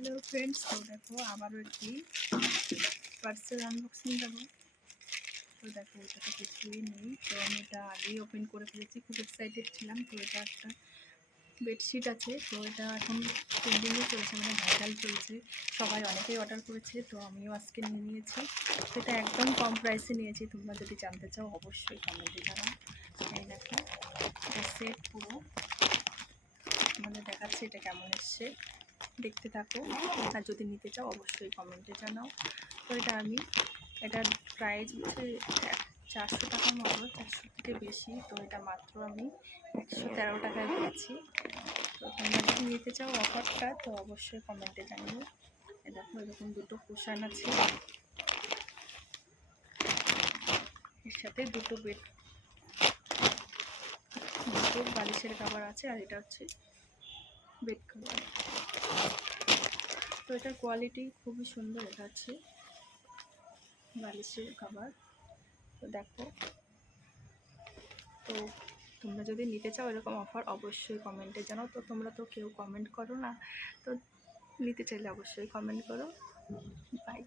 Hello friends, তো দেখো আবারও একটি পার্সেল আনবক্সিং দেবো। তো দেখো এটা তো কিছুই নেই, তো আমি এটা আগেই ওপেন করে ফেলেছি, খুব এক্সাইটেড ছিলাম। তো এটা একটা বেডশিট আছে, তো এটা এখন ট্রেন্ডিংয়ে চলছে, মানে ভাইরাল চলছে, সবাই অনেকেই অর্ডার করেছে, তো আমিও আজকে নিয়ে নিয়েছি। তো এটা একদম কম প্রাইসে নিয়েছি, তোমরা যদি জানতে চাও অবশ্যই কমেন্টে জানাও। এই দেখো এটা সেট পুরো তোমাদের দেখাচ্ছি এটা কেমন এসছে, দেখতে থাকো। আর যদি নিতে চাও অবশ্যই কমেন্টে জানাও। তো এটার প্রাইস হচ্ছে 400 টাকার মতো, 400 থেকে বেশি। তো এটা মাত্র আমি 113 টাকায় পেয়েছি। তো তোমরা যদি নিতে চাও অফারটা, তো অবশ্যই কমেন্টে জানিও। দেখো এরকম দুটো কুশন আছে, এর সাথে দুটো বালিশের কভার আছে, আর এটা হচ্ছে বেড কভার। তো এটার কোয়ালিটি খুবই সুন্দর। এটা হচ্ছে বালিশের কভার। তো দেখো, তো তোমরা যদি নিতে চাও এরকম অফার অবশ্যই কমেন্টে জানাও। তো তোমরা তো কেউ কমেন্ট করো না, তো নিতে চাইলে অবশ্যই কমেন্ট করো। বাই।